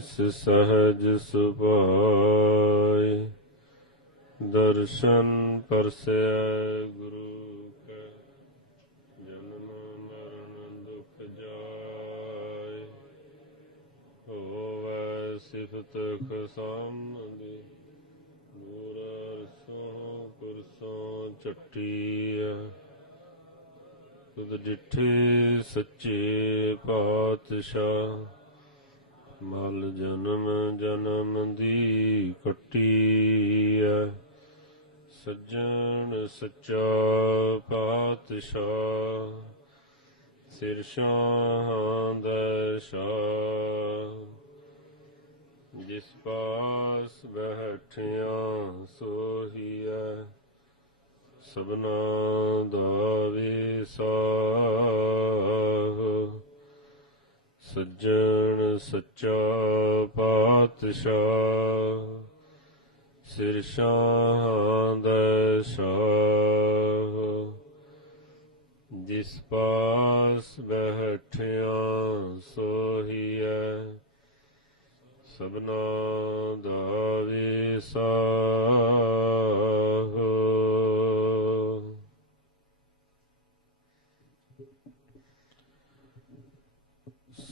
ਜਿਸ ਸਹਜ ਸੁਭਾਏ ਦਰਸ਼ਨ ਪਰਸੈ ਗੁਰੂ ਕੈ, ਜਨਮ ਮਰਨ ਦੁਖ ਜਾਏ। ਹੋਵੈ ਸਿਫਤ ਖਸਮਦੀ ਨੂਰ ਅਰਸੋਂ ਕੁਰਸੋਂ ਚੱਟੀਐ ਤੁਧ ਡਿਠੇ ਸੱਚੇ ਪਾਤਸ਼ਾਹ ਮਲ ਜਨਮ ਜਨਮ ਦੀ ਕੱਟੀ ਕੱਟੀਐ ਸੱਜਣ ਸੱਚਾ ਪਾਤਸ਼ਾਹ, ਸਿਰ ਸ਼ਾਹਾਂ ਦਾ ਸ਼ਾਹ। ਜਿਸ ਪਾਸ ਬੈਠਿਆ ਸੋਹੀਐ ਸਭਨਾ ਦਾ ਵਿਸਾਹ ਸੱਚਾ ਪਾਤਸ਼ਾਹ ਸਿਰ ਸ਼ਾਹਾਂ ਸ਼ਾਹ। ਜਿਸ ਪਾਸ ਬੈਠਿਆ ਸੋਹੀਐ ਸਭਨਾ ਦਾ ਵਿਸਾਹ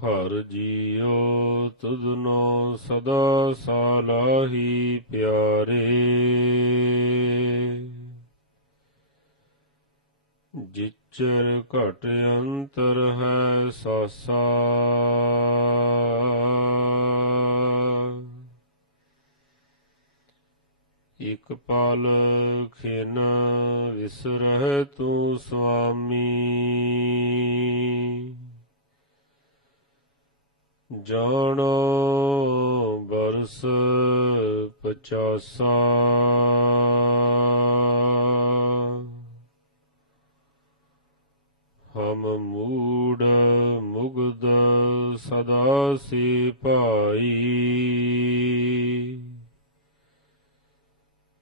ਹਰ ਜੀਉ ਤੁਧਨੋ ਸਦਾ ਸਾਲਾਹੀ ਪਿਆਰੇ। ਜਿਚਰ ਘਟ ਅੰਤਰ ਹੈ ਸਾਸਾ। ਇਕ ਪਲ ਖਿਨ ਵਿਸਰਹਿ ਤੂੰ ਸੁਆਮੀ। ਜਾਣੋ ਬਰਸ ਪਚਾਸਾ। ਹਮ ਮੂੜ ਮੁਗਦ ਸਦਾ ਸੀ ਭਾਈ।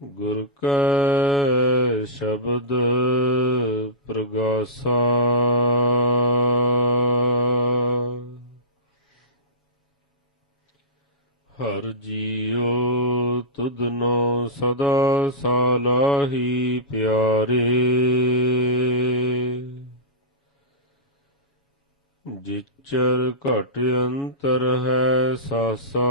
ਗੁਰ ਕੈ ਸ਼ਬਦ ਪ੍ਰਗਾਸਾ ਹਰ ਜੀਉ ਤੁਧਨੋ ਸਦਾ ਸਾਲਾਹੀ ਪਿਆਰੇ। ਜਿਚਰ ਘਟ ਅੰਤਰ ਹੈ ਸਾਸਾ।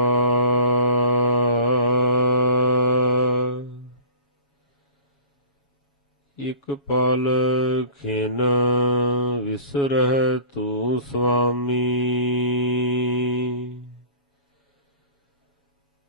ਇਕ ਪਲ ਖਿਨ ਵਿਸਰਹਿ ਤੂੰ ਸੁਆਮੀ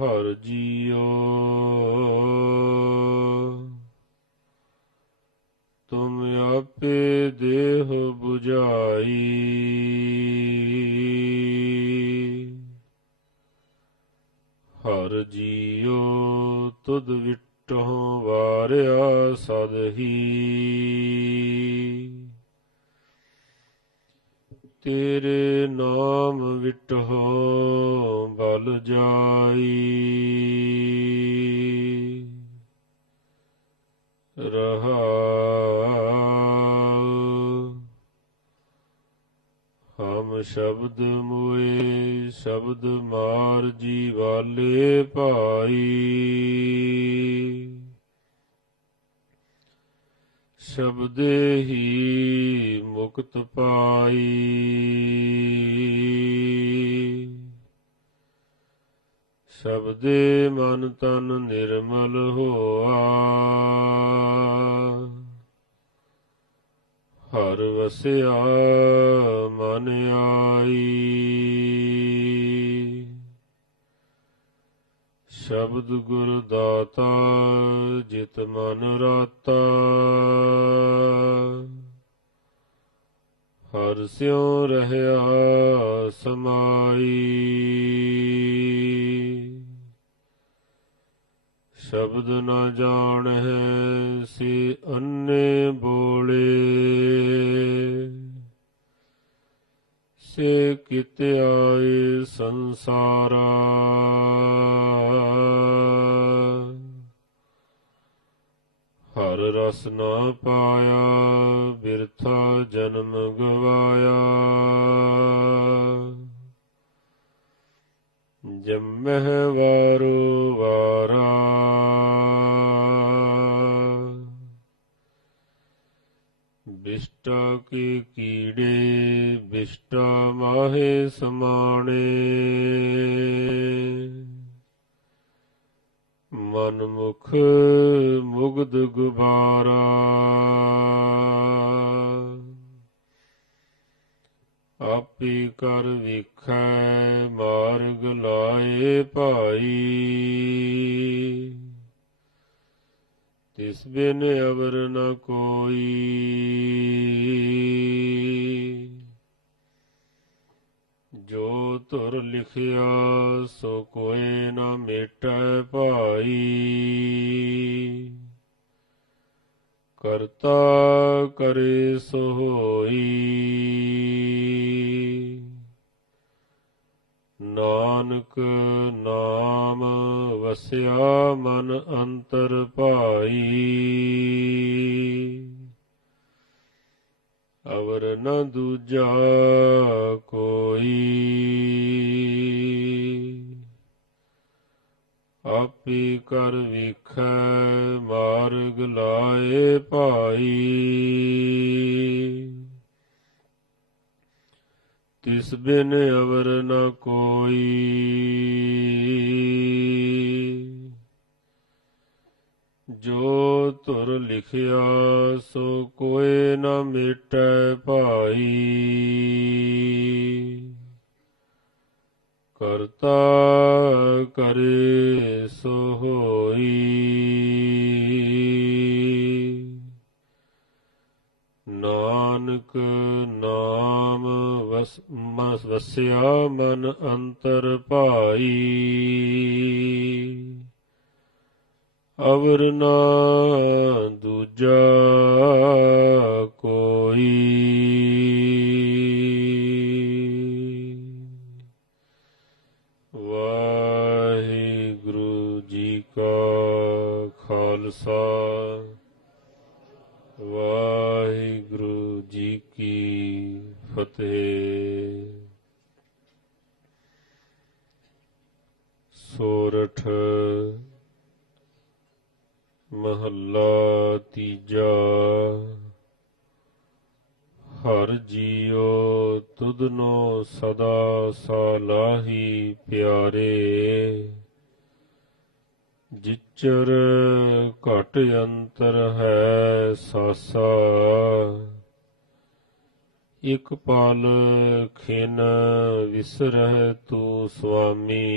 ਹਰ ਜੀਉ ਤੁਮ ਆਪੇ ਦੇਹ 부ਝਾਈ ਹਰ ਜੀਉ ਤੁਧ ਵਿਟਹੁ ਵਾਰਿਆ ਸਦਹੀ। ਤੇਰੇ ਨਾਮ ਵਿਟਹੁ ਬਲ ਜਾਈ। ਰਹਾ ਹਮ ਸ਼ਬਦ ਮੋਏ ਸ਼ਬਦ ਮਾਰ ਜੀ ਵਾਲੇ ਭਾਈ। ਸ਼ਬਦੇ ਹੀ ਮੁਕਤ ਪਾਈ। ਸ਼ਬਦੇ ਮਨ ਤਨ ਨਿਰਮਲ ਹੋਆ। ਹਰ ਵਸਿਆ ਮਨ ਆਈ। ਸ਼ਬਦ ਗੁਰ ਦਾਤਾ ਜਿਤ ਮਨ ਰਾਤਾ। ਹਰ ਸਿਉ ਰਹਿਆ ਸਮਾਈ। ਸ਼ਬਦ ਨ ਹੈ ਸੇ ਅੰਨੇ ਬੋਲੇ। ਸੇ ਕਿਤ ਆਏ ਸੰਸਾਰਾ। ਹਰ ਰਸ ਨਾ ਪਾਇਆ ਬਿਰਥਾ ਜਨਮ ਗਵਾਇਆ। ਜੰਮਹਿ ਵਾਰੋ ਵਾਰਾ। ਬਿਸ਼ਟਾ ਕੇ ਕੀੜੇ ਬਿਸ਼ਟਾ ਮਾਹੇ ਸਮਾਣੇ। ਮਨ ਮੁਖ ਮੁਗਧ ਗੁਬਾਰਾ। ਆਪੇ ਕਰ ਵੇਖੈ, ਮਾਰਗ ਲਾਏ ਭਾਈ। ਤਿਸ ਬਿਨ ਅਵਰ ਨ ਕੋਈ। ਜੋ ਤੁਰ ਲਿਖਿਆ, ਸੋ ਕੋਏ ਨ ਮੇਟੈ ਭਾਈ। ਕਰਤਾ ਕਰੇ ਸੋ ਹੋਈ ਨਾਨਕ ਨਾਮ ਵਸਿਆ ਮਨ ਅੰਤਰ ਭਾਈ। ਅਵਰ ਨ ਦੂਜਾ ਕੋਈ। ਆਪੇ ਕਰ ਵਿਖੈ ਮਾਰਗ ਲਾਏ ਭਾਈ। ਤਿਸ ਬਿਨ ਅਵਰ ਨ ਕੋਈ। ਨ ਮੇਟੈ ਭਾਈ। ਕਰਤਾ ਕਰੇ ਸੋ ਹੋਈ ਨਾਨਕ ਨਾਮ ਵਸ ਮਸ ਵਸਿਆ ਮਨ ਅੰਤਰ ਭਾਈ। ਅਵਰ ਨਾ ਦੂਜਾ ਕੋਈ। ਵਾਹਿਗੁਰੂ ਜੀ ਕਾ ਖਾਲਸਾ। ਮਹੱਲਾ ਤੀਜਾ। ਹਰ ਜੀਉ ਤੁਧਨੋ ਸਦਾ ਸਾਲਾਹੀ ਪਿਆਰੇ। ਜਿਚਰ ਘਟ ਅੰਤਰ ਹੈ ਸਾਸਾ। ਇਕ ਪਲ ਖਿਨ ਵਿਸਰਹਿ ਤੂੰ ਸੁਆਮੀ।